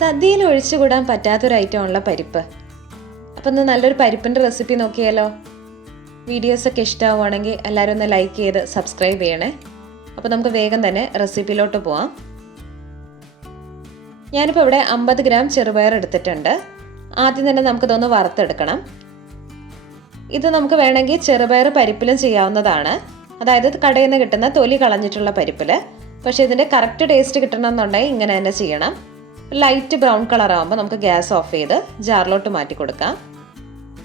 സദ്യയിൽ ഒഴിച്ചുകൂടാൻ പറ്റാത്തൊരു ഐറ്റമാണല്ലോ പരിപ്പ്. അപ്പം ഇന്ന് നല്ലൊരു പരിപ്പിൻ്റെ റെസിപ്പി നോക്കിയാലോ. വീഡിയോസൊക്കെ ഇഷ്ടമാവുകയാണെങ്കിൽ എല്ലാവരും ഒന്ന് ലൈക്ക് ചെയ്ത് സബ്സ്ക്രൈബ് ചെയ്യണേ. അപ്പോൾ നമുക്ക് വേഗം തന്നെ റെസിപ്പിയിലോട്ട് പോവാം. ഞാനിപ്പോൾ ഇവിടെ 50 ഗ്രാം ചെറുപയർ എടുത്തിട്ടുണ്ട്. ആദ്യം തന്നെ നമുക്കിതൊന്ന് വറുത്തെടുക്കണം. ഇത് നമുക്ക് വേണമെങ്കിൽ ചെറുപയർ പരിപ്പിലും ചെയ്യാവുന്നതാണ്, അതായത് കടയിൽ നിന്ന് കിട്ടുന്ന തൊലി കളഞ്ഞിട്ടുള്ള പരിപ്പിൽ. പക്ഷേ ഇതിൻ്റെ കറക്റ്റ് ടേസ്റ്റ് കിട്ടണമെന്നുണ്ടെങ്കിൽ ഇങ്ങനെ തന്നെ ചെയ്യണം. ലൈറ്റ് ബ്രൗൺ കളർ ആകുമ്പോൾ നമുക്ക് ഗ്യാസ് ഓഫ് ചെയ്ത് ജാറിലോട്ട് മാറ്റി കൊടുക്കാം.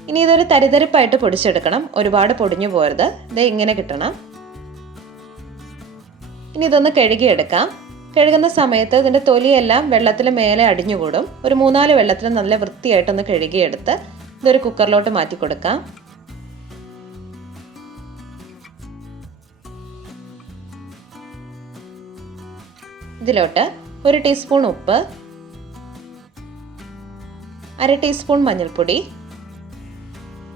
ഇനി ഇതൊരു തരിതരിപ്പായിട്ട് പൊടിച്ചെടുക്കണം, ഒരുപാട് പൊടിഞ്ഞു പോരുത്. ഇത് ഇങ്ങനെ കിട്ടണം. ഇനി ഇതൊന്ന് കഴുകിയെടുക്കാം. കഴുകുന്ന സമയത്ത് ഇതിൻ്റെ തൊലിയെല്ലാം വെള്ളത്തിൽ മേലെ അടിഞ്ഞുകൂടും. ഒരു 3-4 വെള്ളത്തിൽ നല്ല വൃത്തിയായിട്ടൊന്ന് കഴുകിയെടുത്ത് ഇതൊരു കുക്കറിലോട്ട് മാറ്റി കൊടുക്കാം. ഇതിലോട്ട് 1 ടീസ്പൂൺ ഉപ്പ്, 1/2 ടീസ്പൂൺ മഞ്ഞൾപ്പൊടി,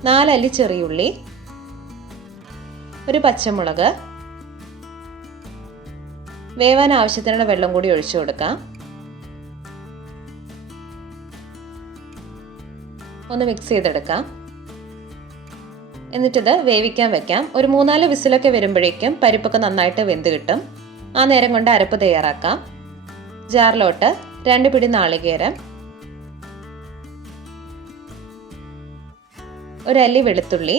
4 അല്ലി ചെറിയുള്ളി, ഒരു പച്ചമുളക്, വേവാൻ ആവശ്യത്തിനുള്ള വെള്ളം കൂടി ഒഴിച്ചു കൊടുക്കാം. ഒന്ന് മിക്സ് ചെയ്തെടുക്കാം. എന്നിട്ടിത് വേവിക്കാൻ വെക്കാം. ഒരു 3-4 വിസിലൊക്കെ വരുമ്പോഴേക്കും പരിപ്പൊക്കെ നന്നായിട്ട് വെന്ത് കിട്ടും. ആ നേരം കൊണ്ട് അരപ്പ് തയ്യാറാക്കാം. ജാറിലോട്ട് 2 പിടി നാളികേരം, 1 അല്ലി വെളുത്തുള്ളി,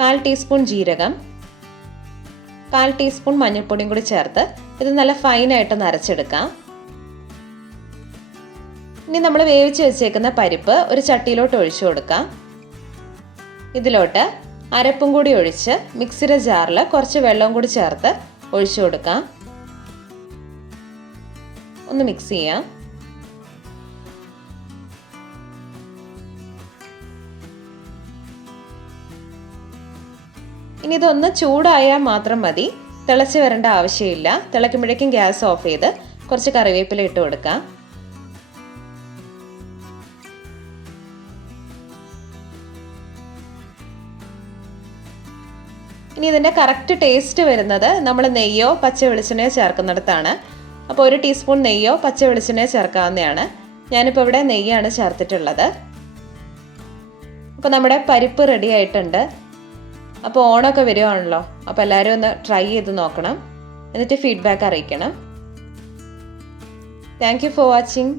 1/4 ടീസ്പൂൺ ജീരകം, 1/4 ടീസ്പൂൺ മഞ്ഞൾപ്പൊടിയും കൂടി ചേർത്ത് ഇത് നല്ല ഫൈനായിട്ടൊന്ന് അരച്ചെടുക്കാം. ഇനി നമ്മൾ വേവിച്ച് വെച്ചേക്കുന്ന പരിപ്പ് ഒരു ചട്ടിയിലോട്ട് ഒഴിച്ചു കൊടുക്കാം. ഇതിലോട്ട് അരപ്പും കൂടി ഒഴിച്ച് മിക്സിയുടെ ജാറിൽ കുറച്ച് വെള്ളവും കൂടി ചേർത്ത് ഒഴിച്ചു കൊടുക്കാം. ഒന്ന് മിക്സ് ചെയ്യാം. ഇനി ഇതൊന്ന് ചൂടായാൽ മാത്രം മതി, തിളച്ച് വരേണ്ട ആവശ്യമില്ല. തിളയ്ക്കുമ്പോഴേക്കും ഗ്യാസ് ഓഫ് ചെയ്ത് കുറച്ച് കറിവേപ്പില ഇട്ട് കൊടുക്കാം. ഇനി ഇതിൻ്റെ കറക്റ്റ് ടേസ്റ്റ് വരുന്നത് നമ്മൾ നെയ്യോ പച്ച വെളിച്ചെണ്ണയോ ചേർക്കുന്നിടത്താണ്. അപ്പോൾ 1 ടീസ്പൂൺ നെയ്യോ പച്ച വെളിച്ചെണ്ണയോ ചേർക്കാവുന്നതാണ്. ഞാനിപ്പോൾ ഇവിടെ നെയ്യാണ് ചേർത്തിട്ടുള്ളത്. അപ്പോൾ നമ്മുടെ പരിപ്പ് റെഡി ആയിട്ടുണ്ട്. അപ്പോൾ ഓണമൊക്കെ വരുവാണല്ലോ, അപ്പോൾ എല്ലാവരും ഒന്ന് ട്രൈ ചെയ്ത് നോക്കണം. എന്നിട്ട് ഫീഡ്ബാക്ക് അറിയിക്കണം. Thank you for watching.